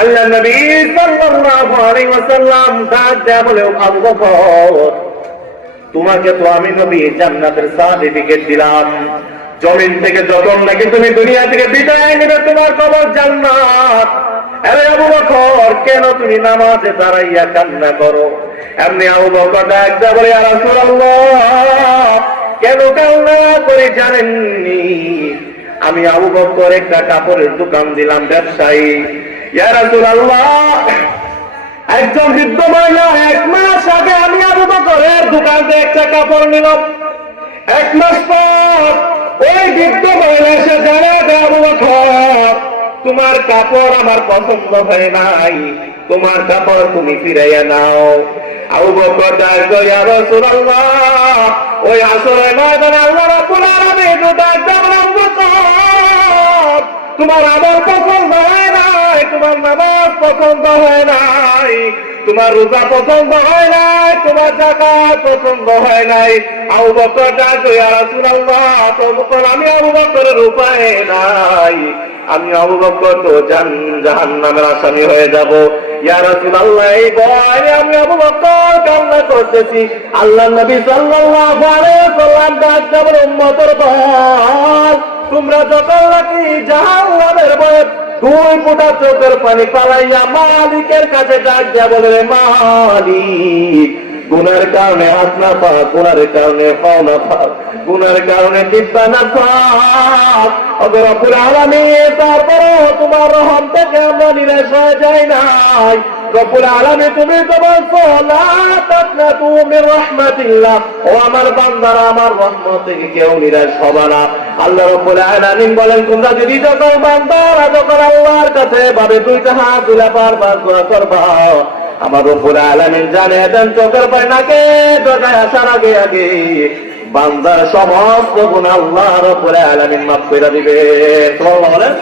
আল্লাহ নবী সাল্লাল্লাহু আলাইহি ওয়াসাল্লাম ডাক দেয়া বলে, আবু বকর, তোমাকে তো আমি নবী জান্নাতের সার্টিফিকেট দিলাম, জমিন থেকে যখন নাকি তুমি দুনিয়া থেকে বিদায় নেবে তোমার কবর জান্নাত। আরে আবু বকর, কেন তুমি নামাজে দাঁড়াইয়া কান্না করো? এমনি আবু বকর ডাক দেয়া বলে, ইয়া রাসূলুল্লাহ, কেন কান্না করে জানেননি? আমি আবু বকর একটা কাপড়ের দোকান দিলাম, ব্যবসায়ী। ইয়া রাসূলুল্লাহ, একজন বৃদ্ধ মহিলা 1 মাস আগে আমি আবু বকরের দোকান থেকে একটা কাপড় নিলাম। 1 মাস পর ওই বৃদ্ধ মহিলা এসে জানায়, আবু বকর, তোমার কাপড় আমার পছন্দ হয় নাই, তোমার কাপড় তুমি ফিরাইয়া নাও। আবু বকর ডাক দেয়া, ইয়া রাসূলুল্লাহ, ওই আসরের ময়দানে আল্লাহ রাব্বুল আলামিন ডাক দেয়া, আবু বকর, তোমার আমল পছন্দ হয় নাই, তোমার নামাজ পছন্দ হয় নাই, তোমার রোজা পছন্দ হয় নাই, তোমার যাকাত পছন্দ হয় নাই। আবু বকর ডাক দেয়া, ইয়া রাসূলুল্লাহ, তখন আমি আবু বকরের উপায় নাই, আমি আবু বকর তো জাহান্নামের আসামি হয়ে যাব। ইয়া রাসূলুল্লাহ, এই ভয়ে আমি আবু বকর কান্না করতেছি। আল্লাহ নবী সাল্লাল্লাহু আলাইহি ওয়াসাল্লাম ডাক দেয়া বলে, উম্মতের দল, তোমরা যত নাকি জাহান্নামের ভয়ে 2 ফোঁটা চোখের পানি পালাইয়া মালিকের কাছে ডাক দেয়া বলে, মালিক, গুনার কারণে হাত না পাক, গুনার কারণে পাও না পাক, গুনার কারণে চিন্তা না পাক, ওগো রব্বুল আলামিন, তারপরেও তোমার রহম থেকে আমরা নিরাশ হয়ে যাই নাই। রব্বুল আলামিন, তুমি তো বলছো, লা তাকনাতু মির রাহমাতিল্লাহ, ও আমার বান্দারা, আমার রহমত থেকে কেউ নিরাশ হবে না। আল্লাহ রব্বুল আলামিন বলেন, তোমরা যদি যখন বান্দারা যখন আল্লাহর কাছে ভাবে 2টা হাত তুলে বারবার দোয়া করবা, আমার রব্বুল আলামিন জানে দেন চোখের পানিকে জগায় আসার আগে আগে বান্দার সমস্ত গুনাহ আল্লাহ রব্বুল আলামিন মাফ করে দিবে। সুবহানাল্লাহ।